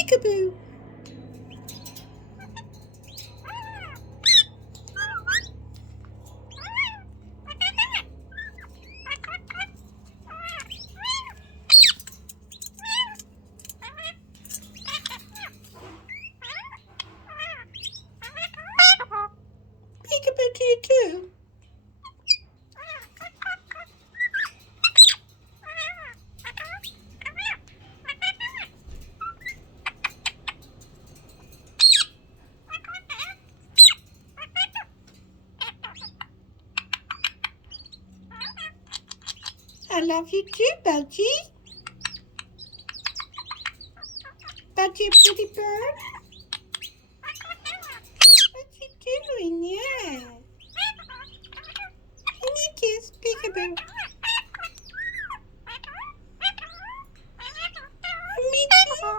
Peekaboo. Peekaboo to you too. I love you too, Budgie. Budgie, a pretty bird. What you doing? Yeah. Give me a kiss, Peekaboo. Me too,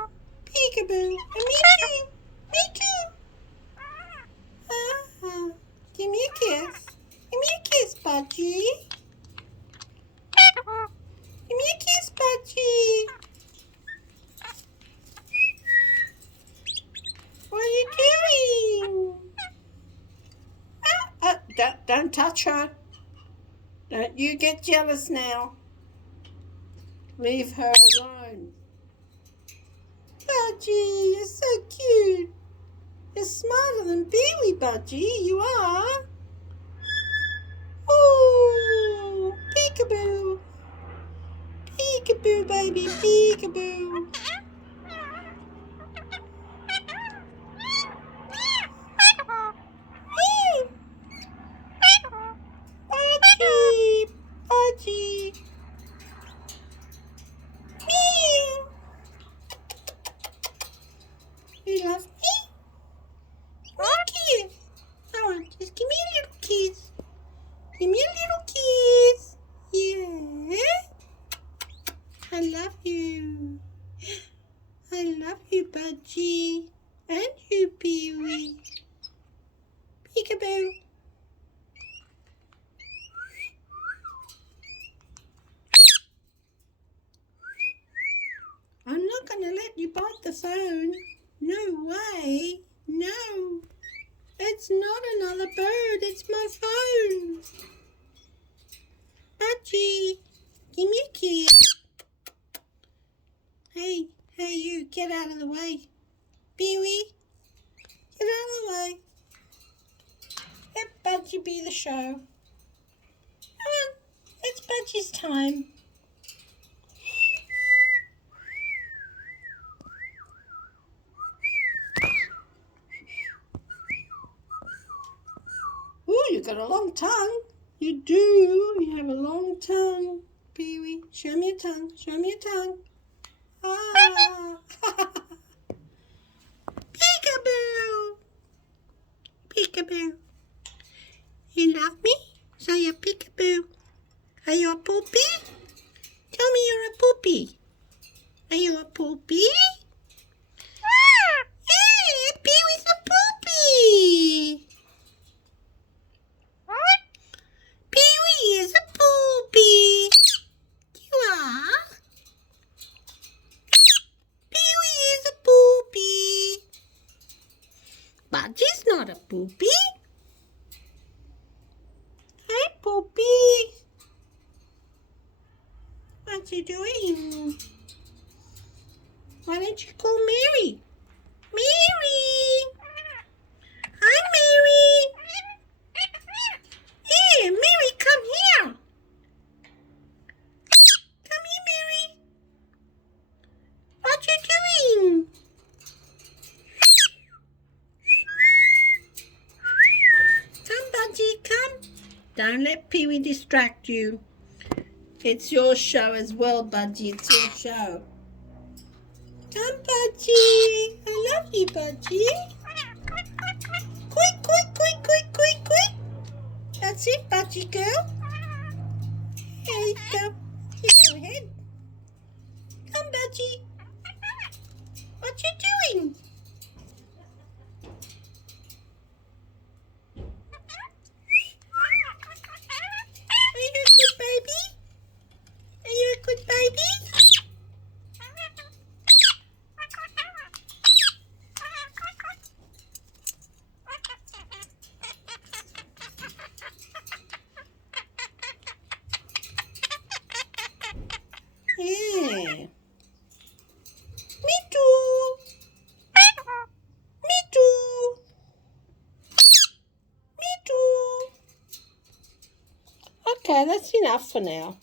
Peekaboo. Me too. Me too. Give me a kiss. Give me a kiss, Budgie. Give me a kiss, Budgie. What are you doing? Don't touch her. Don't you get jealous now. Leave her alone. Budgie, you're so cute. You're smarter than PeeWee, Budgie. You are. Ooh, peekaboo. Peekaboo, baby, peekaboo. Budgie, Budgie. Meow. You love me? Give me a kiss. Oh, just give me a little kiss. Give me a little kiss. Yeah. I love you. I love you, Budgie. And you, PeeWee. Peekaboo. I'm not going to let you bite the phone. No way. No. It's not another bird. It's my phone. Budgie, give me a kiss. Hey, you, get out of the way. PeeWee, get out of the way. Let Budgie be the show. Come on, it's Budgie's time. Ooh, you got a long tongue. You do. You have a long tongue, PeeWee. Show me your tongue. Show me your tongue. Ah. Peekaboo. Peekaboo. You love me? So you're peekaboo. Are you a poopy? Tell me you're a poopy. Are you a poopy? Yeah, PeeWee's a poopy. PeeWee is a poopy. You are. PeeWee is a poopy. Budgie's not a poopy. Hi, Poopy. What you doing? Why don't you call Mary? Mary! Hi, Mary. Hey, Mary, come here. Come here, Mary. What you doing? Come, Budgie, come. Don't let PeeWee distract you. It's your show as well, Budgie. It's your show. Come, Budgie. I love you, Budgie. Quick, quick, quick, quick, quick, quick. That's it, Budgie girl. There you go. You go ahead. Come, Budgie. What you doing? Are you a good baby? Are you a good baby? That's enough for now.